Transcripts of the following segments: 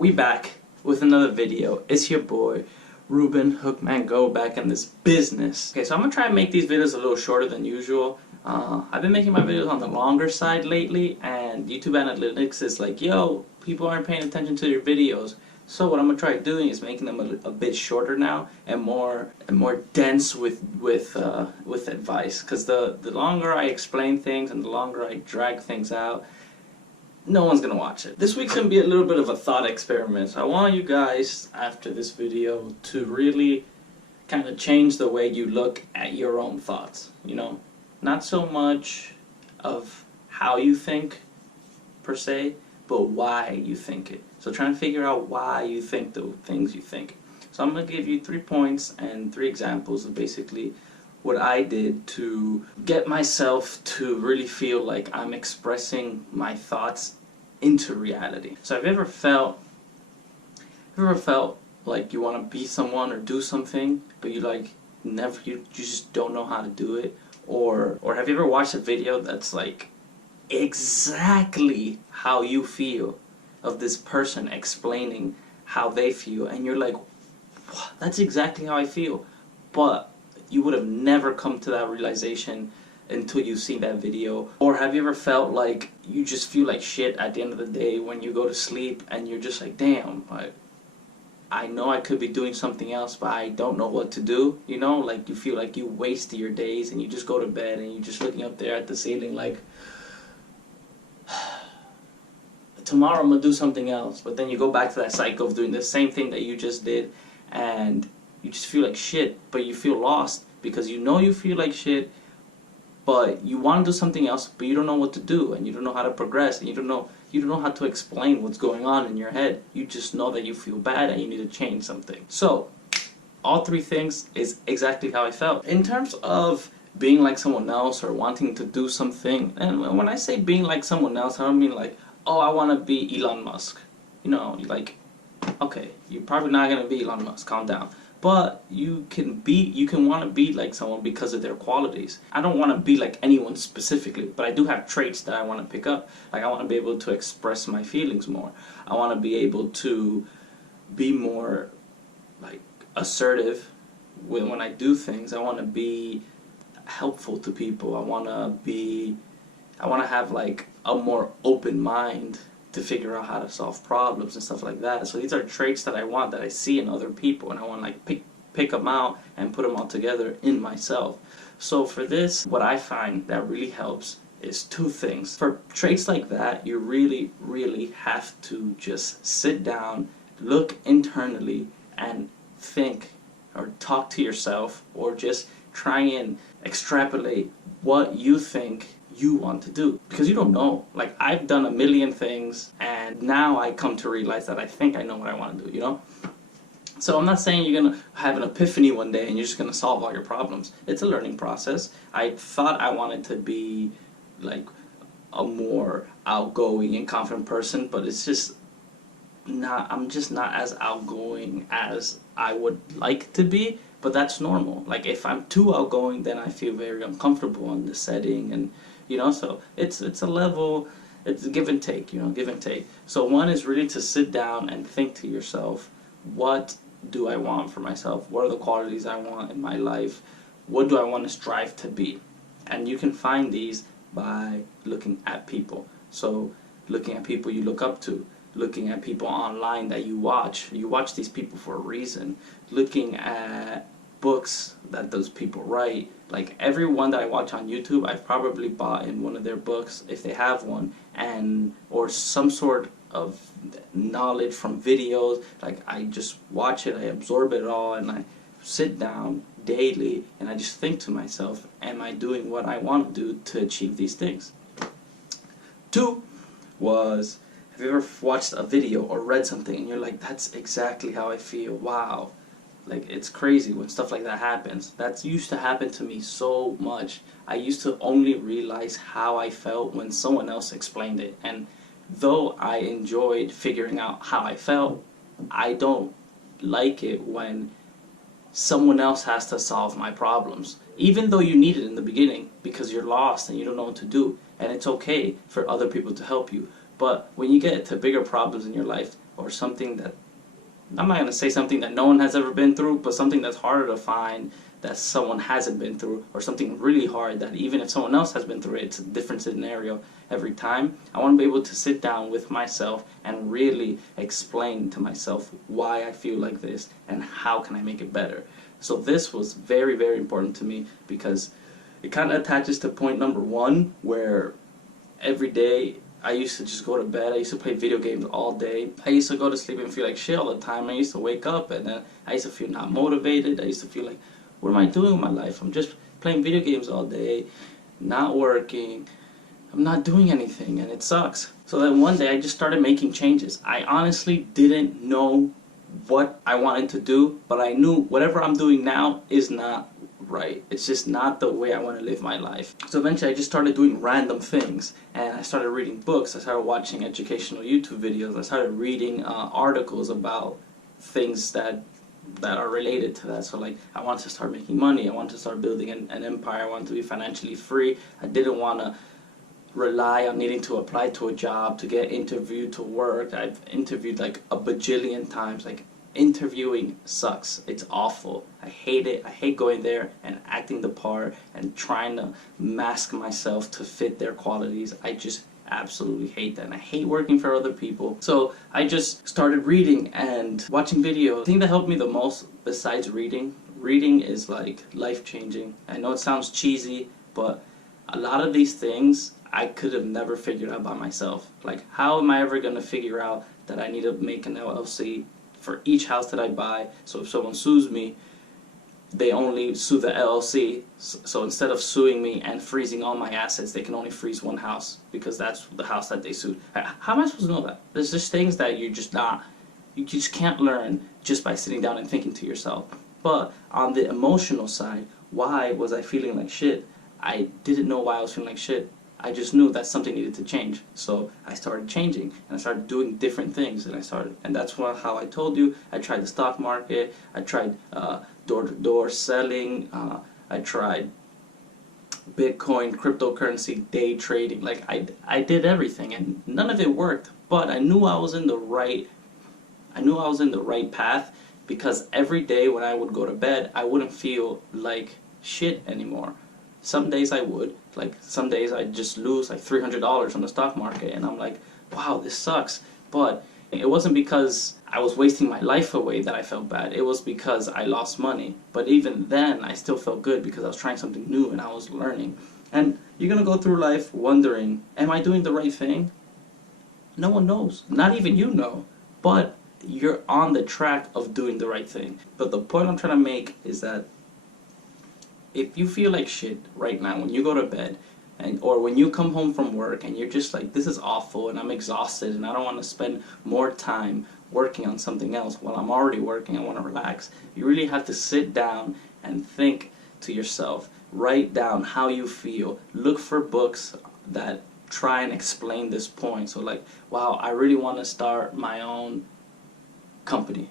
We back with another video. It's your boy Ruben Hookman Go back in this business. Okay, so I'm gonna try and make these videos a little shorter than usual. I've been making my videos on the longer side lately, and YouTube Analytics is like, yo, people aren't paying attention to your videos. So what I'm gonna try doing is making them a bit shorter now and more dense with advice. Because the longer I explain things and the longer I drag things out, no one's gonna watch it. This week's gonna be a little bit of a thought experiment. So I want you guys, after this video, to really kind of change the way you look at your own thoughts. You know, not so much of how you think, per se, but why you think it. So try and figure out why you think the things you think. So I'm gonna give you 3 points and 3 examples of basically what I did to get myself to really feel like I'm expressing my thoughts into reality. So have you ever felt like you want to be someone or do something, but you just don't know how to do it? Or have you ever watched a video that's like exactly how you feel, of this person explaining how they feel, and you're like, that's exactly how I feel, but you would have never come to that realization until you've seen that video? Or have you ever felt like you just feel like shit at the end of the day when you go to sleep and you're just like, damn, I know I could be doing something else, but I don't know what to do, you know? Like you feel like you wasted your days and you just go to bed and you're just looking up there at the ceiling like, tomorrow I'm gonna do something else. But then you go back to that cycle of doing the same thing that you just did, and you just feel like shit, but you feel lost because you know you feel like shit, but you want to do something else, but you don't know what to do, and you don't know how to progress, and you don't know how to explain what's going on in your head. You just know that you feel bad and you need to change something. So all 3 things is exactly how I felt. In terms of being like someone else or wanting to do something, and when I say being like someone else, I don't mean like, oh, I want to be Elon Musk. You know, like, okay, you're probably not going to be Elon Musk, calm down. But you can want to be like someone because of their qualities. I don't want to be like anyone specifically, but I do have traits that I want to pick up. Like I want to be able to express my feelings more. I want to be able to be more like assertive when I do things. I want to be helpful to people. I want to have like a more open mind to figure out how to solve problems and stuff like that. So these are traits that I want, that I see in other people, and I want to like pick them out and put them all together in myself. So for this, what I find that really helps is 2 things. For traits like that, you really, really have to just sit down, look internally, and think or talk to yourself, or just try and extrapolate what you think you want to do, because you don't know. Like I've done a million things, and now I come to realize that I think I know what I want to do, you know? So I'm not saying you're gonna have an epiphany one day and you're just gonna solve all your problems. It's a learning process. I thought I wanted to be like a more outgoing and confident person, but it's just not, I'm just not as outgoing as I would like to be. But that's normal. Like if I'm too outgoing, then I feel very uncomfortable in the setting, and you know, so it's a level, it's give and take, you know, give and take. So one is really to sit down and think to yourself, what do I want for myself? What are the qualities I want in my life? What do I want to strive to be? And you can find these by looking at people. So looking at people you look up to, looking at people online that you watch these people for a reason, looking at books that those people write. Like everyone that I watch on YouTube, I've probably bought in one of their books if they have one, and or some sort of knowledge from videos. Like I just watch it, I absorb it all, and I sit down daily and I just think to myself, am I doing what I want to do to achieve these things? 2 was, have you ever watched a video or read something and you're like, that's exactly how I feel, wow. Like it's crazy when stuff like that happens. That used to happen to me so much. I used to only realize how I felt when someone else explained it. And though I enjoyed figuring out how I felt, I don't like it when someone else has to solve my problems. Even though you need it in the beginning because you're lost and you don't know what to do. And it's okay for other people to help you. But when you get to bigger problems in your life, or something that, I'm not going to say something that no one has ever been through, but something that's harder to find that someone hasn't been through, or something really hard that even if someone else has been through it, it's a different scenario every time. I want to be able to sit down with myself and really explain to myself why I feel like this and how can I make it better. So this was very, very important to me because it kind of attaches to point number one, where every day I used to just go to bed. I used to play video games all day. I used to go to sleep and feel like shit all the time. I used to wake up and then I used to feel not motivated. I used to feel like, what am I doing with my life? I'm just playing video games all day, not working. I'm not doing anything and it sucks. So then one day I just started making changes. I honestly didn't know what I wanted to do, but I knew whatever I'm doing now is not right. It's just not the way I want to live my life. So eventually I just started doing random things, and I started reading books, I started watching educational YouTube videos, I started reading articles about things that are related to that. So like, I wanted to start making money, I wanted to start building an empire, I wanted to be financially free. I didn't want to rely on needing to apply to a job, to get interviewed, to work. I've interviewed like a bajillion times. Like, interviewing sucks. It's awful. I hate it. I hate going there and acting the part and trying to mask myself to fit their qualities. I just absolutely hate that, and I hate working for other people. So I just started reading and watching videos. The thing that helped me the most besides reading is like life-changing. I know it sounds cheesy, but a lot of these things I could have never figured out by myself. Like, how am I ever going to figure out that I need to make an LLC for each house that I buy, so if someone sues me, they only sue the LLC, so instead of suing me and freezing all my assets, they can only freeze one house, because that's the house that they sued. How am I supposed to know that? There's just things that you just can't learn just by sitting down and thinking to yourself. But on the emotional side, why was I feeling like shit? I didn't know why I was feeling like shit. I just knew that something needed to change. So I started changing, and I started doing different things, and that's how I told you, I tried the stock market, I tried door-to-door selling, I tried Bitcoin, cryptocurrency, day trading. Like, I did everything, and none of it worked, but I knew I was in the right path, because every day when I would go to bed, I wouldn't feel like shit anymore. Some days I would, like some days I'd just lose like $300 on the stock market, and I'm like, wow, this sucks. But it wasn't because I was wasting my life away that I felt bad. It was because I lost money. But even then, I still felt good because I was trying something new and I was learning. And you're gonna go through life wondering, am I doing the right thing? No one knows. Not even you know. But you're on the track of doing the right thing. But the point I'm trying to make is that if you feel like shit right now when you go to bed, or when you come home from work and you're just like, this is awful and I'm exhausted and I don't want to spend more time working on something else while I'm already working, I want to relax, you really have to sit down and think to yourself. Write down how you feel. Look for books that try and explain this point. So like, wow, I really want to start my own company.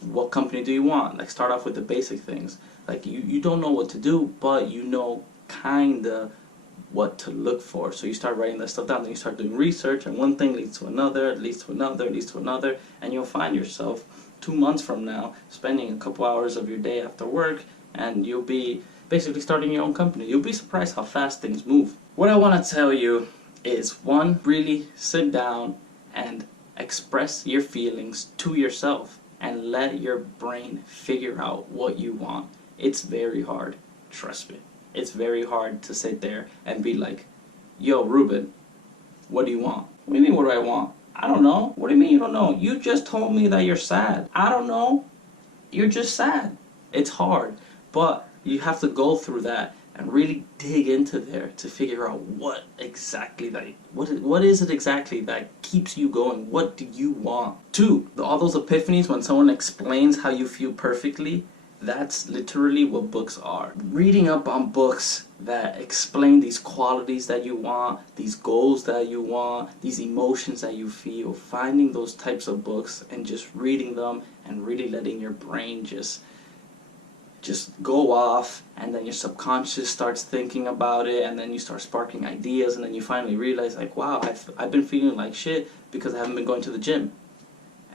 What company do you want? Like, start off with the basic things. Like, you don't know what to do, but you know kinda what to look for. So you start writing that stuff down, then you start doing research, and one thing leads to another, leads to another, leads to another, and you'll find yourself 2 months from now spending a couple hours of your day after work, and you'll be basically starting your own company. You'll be surprised how fast things move. What I want to tell you is, one, really sit down and express your feelings to yourself and let your brain figure out what you want. It's very hard, trust me. It's very hard to sit there and be like, yo, Ruben, what do you want? What do you mean, what do I want? I don't know. What do you mean you don't know? You just told me that you're sad. I don't know. You're just sad. It's hard, but you have to go through that and really dig into there to figure out what exactly what is it exactly that keeps you going? What do you want? Two, all those epiphanies when someone explains how you feel perfectly, that's literally what books are. Reading up on books that explain these qualities that you want, these goals that you want, these emotions that you feel, finding those types of books and just reading them and really letting your brain just go off, and then your subconscious starts thinking about it, and then you start sparking ideas, and then you finally realize, like, wow, I've been feeling like shit because I haven't been going to the gym.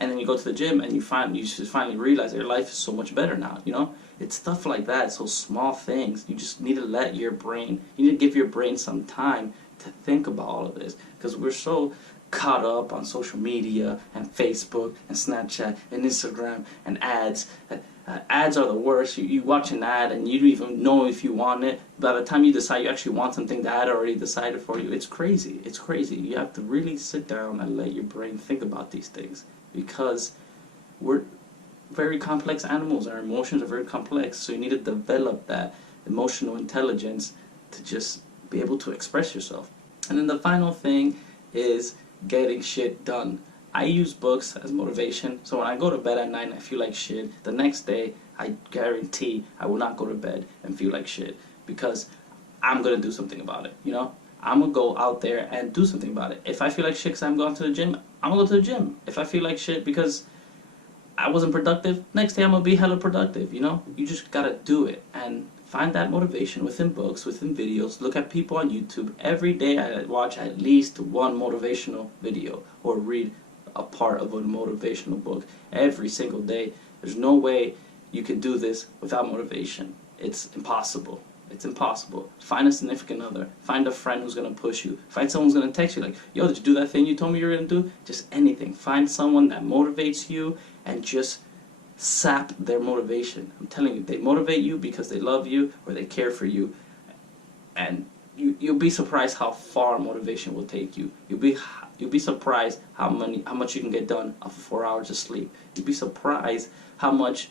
and then you go to the gym and you just finally realize that your life is so much better now, you know? It's stuff like that, so small things. You just need to let your brain, you need to give your brain some time to think about all of this, because we're so caught up on social media and Facebook and Snapchat and Instagram and ads. Ads are the worst. You watch an ad and you don't even know if you want it. By the time you decide you actually want something, the ad already decided for you. It's crazy. It's crazy. You have to really sit down and let your brain think about these things, because we're very complex animals. Our emotions are very complex, so you need to develop that emotional intelligence to just be able to express yourself. And then the final thing is getting shit done. I use books as motivation, so when I go to bed at night and I feel like shit, the next day I guarantee I will not go to bed and feel like shit, because I'm gonna do something about it, you know? I'm gonna go out there and do something about it. If I feel like shit because I'm going to the gym, I'm gonna go to the gym. If I feel like shit because I wasn't productive, next day I'm gonna be hella productive, you know? You just gotta do it and find that motivation within books, within videos. Look at people on YouTube. Every day I watch at least one motivational video or read a part of a motivational book every single day. There's no way you can do this without motivation. It's impossible. It's impossible. Find a significant other. Find a friend who's going to push you. Find someone who's going to text you like, yo, did you do that thing you told me you were going to do? Just anything. Find someone that motivates you and just sap their motivation. I'm telling you, they motivate you because they love you or they care for you. And you'll be surprised how far motivation will take you. You'll be surprised how much you can get done off of 4 hours of sleep. You'll be surprised how much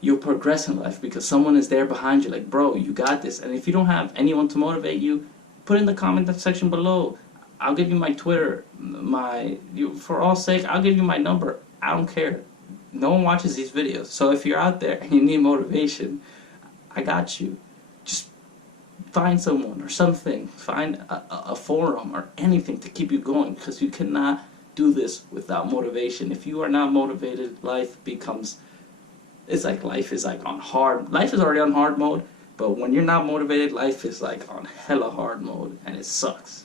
you'll progress in life because someone is there behind you like, bro, you got this. And if you don't have anyone to motivate you, put in the comment section below. I'll give you my Twitter, for all sake, I'll give you my number. I don't care. No one watches these videos. So if you're out there and you need motivation, I got you. Just find someone or something. Find a forum or anything to keep you going, because you cannot do this without motivation. If you are not motivated, life is already on hard mode, but when you're not motivated, life is like on hella hard mode, and it sucks.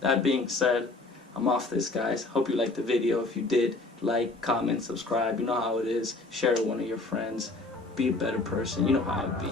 That being said, I'm off this, guys. Hope you liked the video. If you did, like, comment, subscribe. You know how it is. Share it with one of your friends. Be a better person. You know how it be.